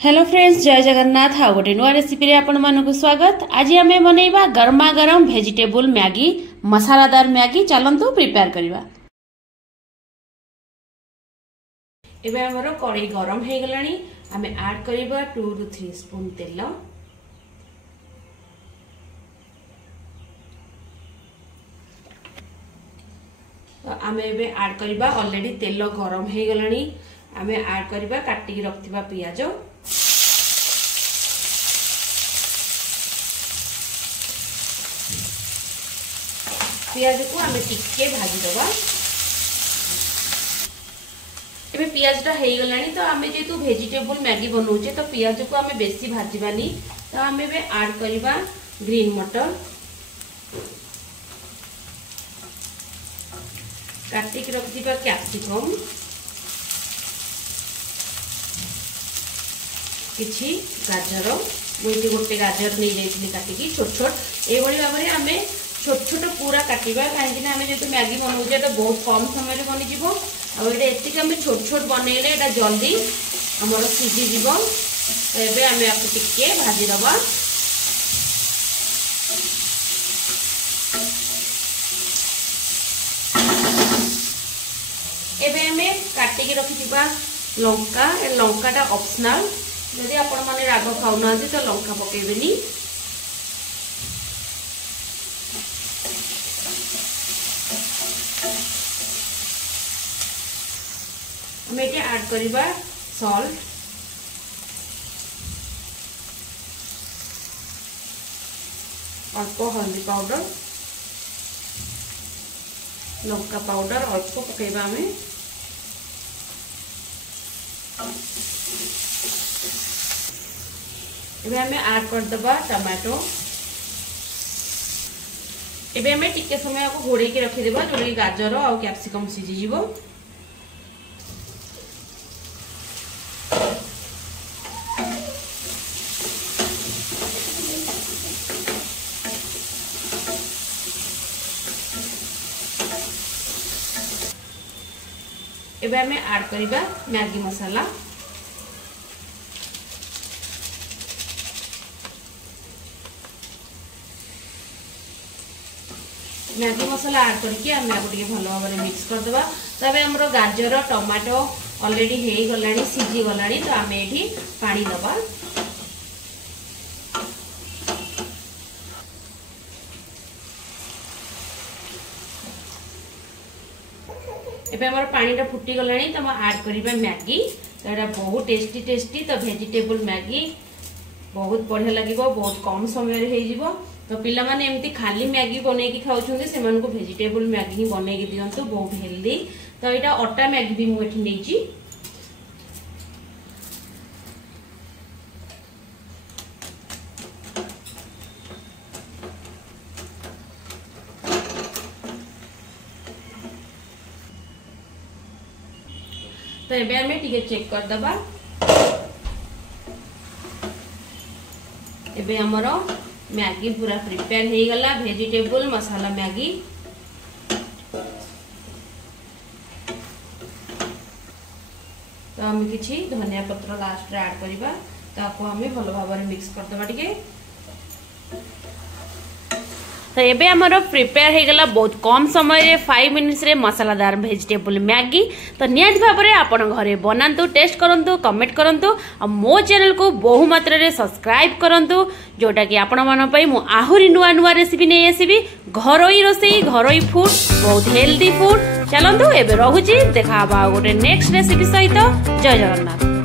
Hello friends, जय जगन्नाथ। हाँ, गोटे नुआ रेसिपी आपण मानक स्वागत। आज आम बनइबा गरमा गरम वेजिटेबल मैगी, मसालादार मैगी। चलंतु प्रिपेयर करबा। एबे हमरो कढ़ाई गरम हे गलानी। आमे ऐड करबा 2 to 3 स्पून तेल। तो आमे एबे ऐड करबा, ऑलरेडी तेल गरम हे गलानी। आमे ऐड करबा काटी रखथिबा पियाज। पियाज को आमे टिके भाजी दबा। एबे पियाज टा हे गलानी। तो आमे जेतु वेजिटेबल मैगी बनौचे तो पियाज को आमे बेसी भाजीबानी। तो आमे बे ऐड करबा ग्रीन मटर, काटी के रखदिबा कैप्सिकम, किछि गाजर। मुझे गोटे गाजर नहीं जाइछली काटिकी छोट छोट। ए बड़ी भाबरे आमे छोट छोट पूरा काटिबा, काहेकि ना आमे जेतु मैगी बनौचे तो बहुत कम समय रे बनि जिवो। आ एटा एतिक आमे छोट छोट बनेले एटा जल्दी हमर सिझी जिवो। तो एबे आमे आपको टिके भाजी दबा। एबे आमे काटी के रखि दिबा लंका। ए लंकाटा ऑप्शनल, यदि आपण माने राग खाउना तो लंका पकेबेनी। हम ये ऐड करबा सॉल्ट, अल्प हल्दी पाउडर, लंका पाउडर अल्प पकेबा। हमें एबे हमें ऐड कर दबा टमाटो। एबे हमें टिके समय को घोड़े के रखि देबा, जोड़ी गाजर और कैप्सिकम सिझी जिवो। एबे हमें ऐड करबा मैगी मसाला। मैगी मसाला ऐड करके हमें आपको टिके भलो भाबरे मिक्स कर देबा। तबे हमरो गाजर टमाटो ऑलरेडी हे गलानी, सिझी गलानी। तो हमें एठी पानी दबा। एबे हमर पानी फुटी गलानी। तो हम ऐड करबा मैगी। तो एटा बहुत टेस्टी टेस्टी तो वेजिटेबल मैगी बहुत बढ़िया लागिबो, बहुत कम समय रे हे जिवो। तो पिला माने एमती खाली मैगी बने की खाउछुंदी, सेमान को वेजिटेबल मैगी ही बने की दियंतु, बहुत हेल्दी। तो एटा अटा मैगी भी मु एठी नेची। तो एबे हमें टिके चेक कर दबा। एबे हमरो मैगी पूरा प्रिपेयर हे गला, वेजिटेबल मसाला मैगी। तो हम किछि धनिया पत्र लास्ट रे ऐड करबा। ताको हमें भलो भाबरे मिक्स कर दबा टिके। तो एबे हमरो प्रिपेयर हे गला बहुत कम समय रे 5 मिनिट्स रे मसालादार वेजिटेबल मैगी। तो नियत भाबरे आपण घरे बनांतु, टेस्ट करंतु, कमेंट करंतु। आ मो चैनल को बहु मात्रा रे सब्सक्राइब करंतु, जोटा कि आपण मन पई मु आहुरी नुआ नुआ रेसिपी नै आसीबी। घरोई रोसई, घरोई फूड, बहुत हेल्दी फूड। चलंतु एबे रहुची, देखा बा गोटे नेक्स्ट रेसिपी सहित। जय जगन्नाथ।